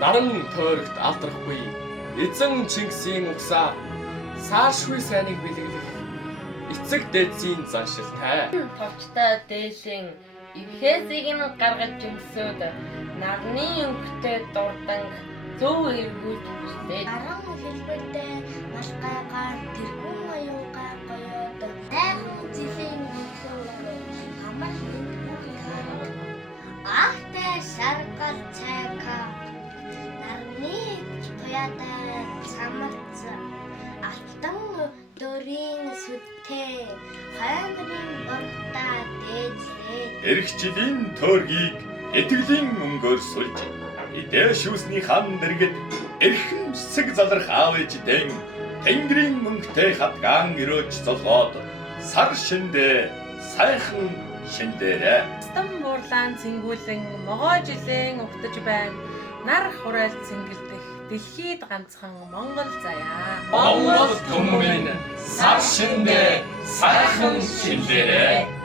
наран тойрогт алдрахгүй эзэн Чингисийн угсаа сааршгүй сайныг бэлэглэх эцэг дээдсийн заншилтай. Товчтой дээшин Эфесийг нь гаргаж өмсөд нарны өнгөтэй дурдан зөв эргүүлж хүстэй. Аран хэлбэртэй маш гайгаар тэрхүү аюугаа гоёд тайхан жилийн өсөөр амар ахтай шаргал цайка нарны туяатай самарц алтан дөрийн сүтээ хайрын бортаа дээжлээ. Ирэх жилийн тойргийг итгэлийн мөнгөөр сулж эдэшүүсний хан дэргэд эрхэм сэг залрах аав ээждэн тэнгэрийн мөнгөтэй хатгаан өрөөж золгоод сар шиндээ сайхан шиндээрээ Стам буурлаан цэнгүүлэн могоо жилийн угтаж байна. Нар хурайл цэнгэлдэх дэлхийд ганцхан Монгол заяа. Монгол түмэн сар шиндээ сайхан шиндээрээ